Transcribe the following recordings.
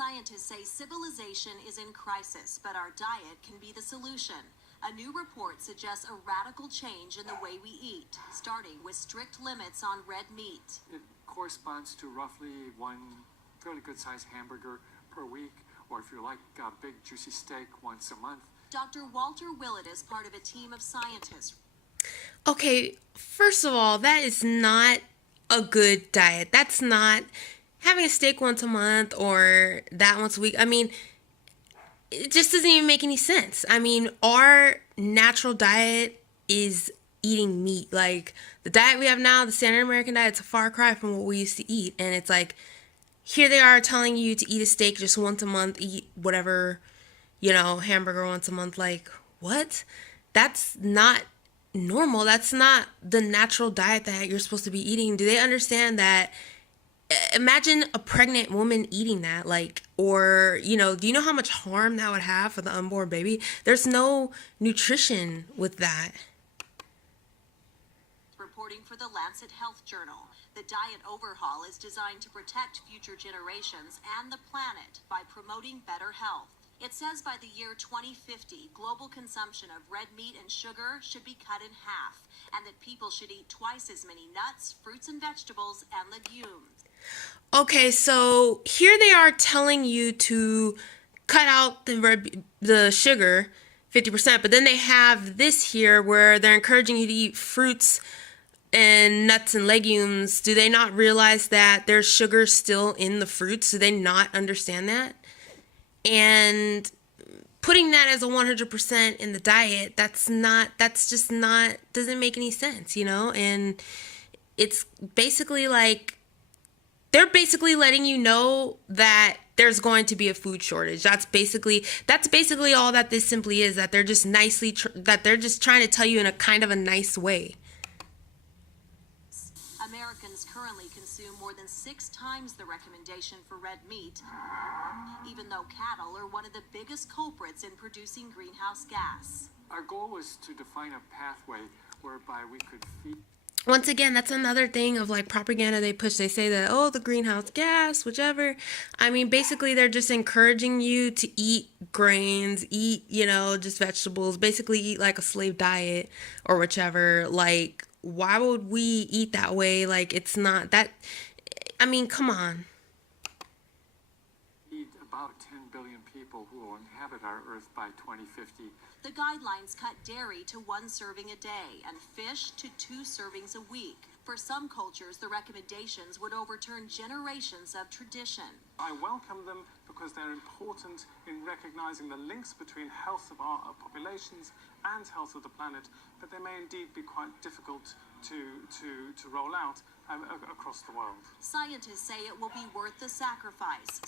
Scientists say civilization is in crisis, but our diet can be the solution. A new report suggests a radical change in the way we eat, starting with strict limits on red meat. It corresponds to roughly one fairly good-sized hamburger per week, or if you like a big juicy steak, once a month. Dr. Walter Willett is part of a team of scientists. Okay, first of all, that is not a good diet. That's not having a steak once a month or that once a week. I mean, it just doesn't even make any sense. I mean, our natural diet is eating meat. Like, the diet we have now, the standard American diet, it's a far cry from what we used to eat. And it's like, here they are telling you to eat a steak just once a month, eat whatever, hamburger once a month. Like, what? That's not normal. That's not the natural diet that you're supposed to be eating. Do they understand that? Imagine a pregnant woman eating that, do you know how much harm that would have for the unborn baby? There's no nutrition with that. Reporting for the Lancet Health Journal, the diet overhaul is designed to protect future generations and the planet by promoting better health. It says by the year 2050, global consumption of red meat and sugar should be cut in half, and that people should eat twice as many nuts, fruits and vegetables, and legumes. Okay, so here they are telling you to cut out the sugar 50%, but then they have this here where they're encouraging you to eat fruits and nuts and legumes. Do they not realize that there's sugar still in the fruits? Do they not understand that? And putting that as a 100% in the diet, doesn't make any sense, And it's basically like, they're basically letting you know that there's going to be a food shortage. That's basically all that this simply is, that they're just they're just trying to tell you in a kind of a nice way. Americans currently consume more than 6 times the recommendation for red meat, even though cattle are one of the biggest culprits in producing greenhouse gas. Our goal was to define a pathway whereby we could feed. Once again, that's another thing of propaganda they push. They say that, the greenhouse gas, whichever. I mean, basically, they're just encouraging you to eat grains, eat, just vegetables, basically eat like a slave diet or whichever. Like, why would we eat that way? Like, it's not that. I mean, come on. Need about 10 billion people who will inhabit our Earth by 2050. The guidelines cut dairy to 1 serving a day and fish to 2 servings a week. For some cultures, the recommendations would overturn generations of tradition. I welcome them because they're important in recognizing the links between health of our populations and health of the planet, but they may indeed be quite difficult to roll out across the world. Scientists say it will be worth the sacrifice.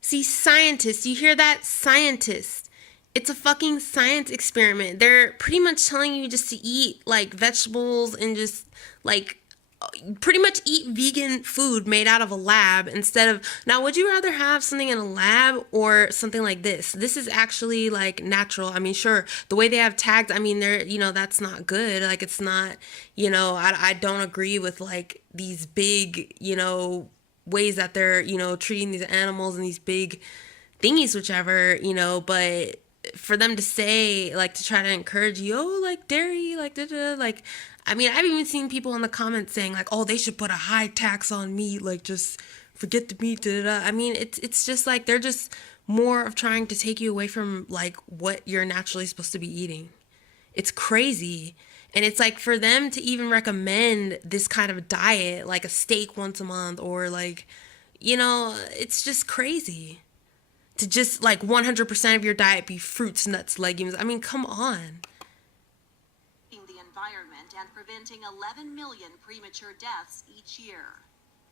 See, scientists, you hear that? Scientists. It's a fucking science experiment. They're pretty much telling you just to eat vegetables and just pretty much eat vegan food made out of a lab instead of. Now, would you rather have something in a lab or something like this? This is actually natural. I mean, sure, the way they have tags, I mean, they're, that's not good. It's not, I don't agree with these big, ways that they're, treating these animals and these big thingies, whichever, but for them to say, to try to encourage you, dairy, I mean, I've even seen people in the comments saying, they should put a high tax on meat, just forget the meat, I mean, it's just they're just more of trying to take you away from, what you're naturally supposed to be eating. It's crazy. And it's for them to even recommend this kind of diet, a steak once a month, or it's just crazy. To just 100% of your diet be fruits, nuts, legumes. I mean, come on. The environment and preventing 11 million premature deaths each year.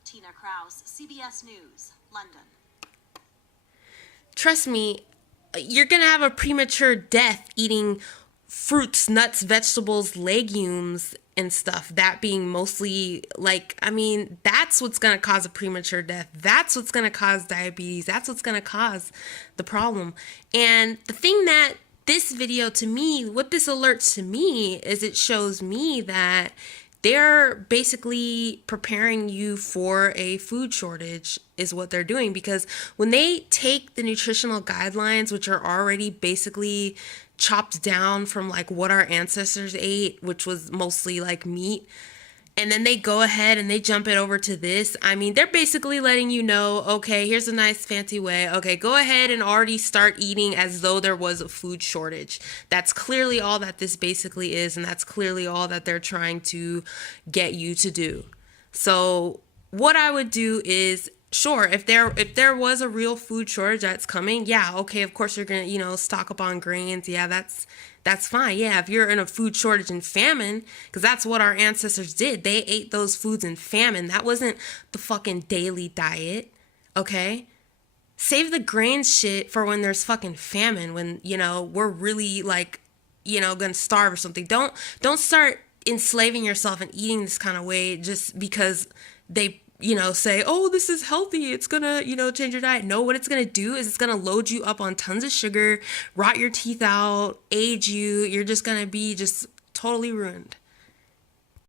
Tina Kraus, CBS News, London. Trust me, you're going to have a premature death eating fruits, nuts, vegetables, legumes, and stuff. That being mostly that's what's going to cause a premature death. That's what's going to cause diabetes. That's what's going to cause the problem. And the thing that this video, to me, what this alerts to me is it shows me that they're basically preparing you for a food shortage is what they're doing, because when they take the nutritional guidelines, which are already basically chopped down from like what our ancestors ate, which was mostly like meat, and then they go ahead and they jump it over to this. I mean, they're basically letting you know, okay, here's a nice fancy way. Okay, go ahead and already start eating as though there was a food shortage. That's clearly all that this basically is, and that's clearly all that they're trying to get you to do. So what I would do is, sure, if there was a real food shortage that's coming, yeah, okay, of course you're gonna, stock up on grains. Yeah, that's fine. Yeah, if you're in a food shortage and famine, because that's what our ancestors did. They ate those foods in famine. That wasn't the fucking daily diet. Okay? Save the grains shit for when there's fucking famine, when, we're really like, gonna starve or something. Don't start enslaving yourself and eating this kind of way just because they say, oh, this is healthy, it's gonna, change your diet. No, what it's gonna do is it's gonna load you up on tons of sugar, rot your teeth out, age you. You're just gonna be just totally ruined.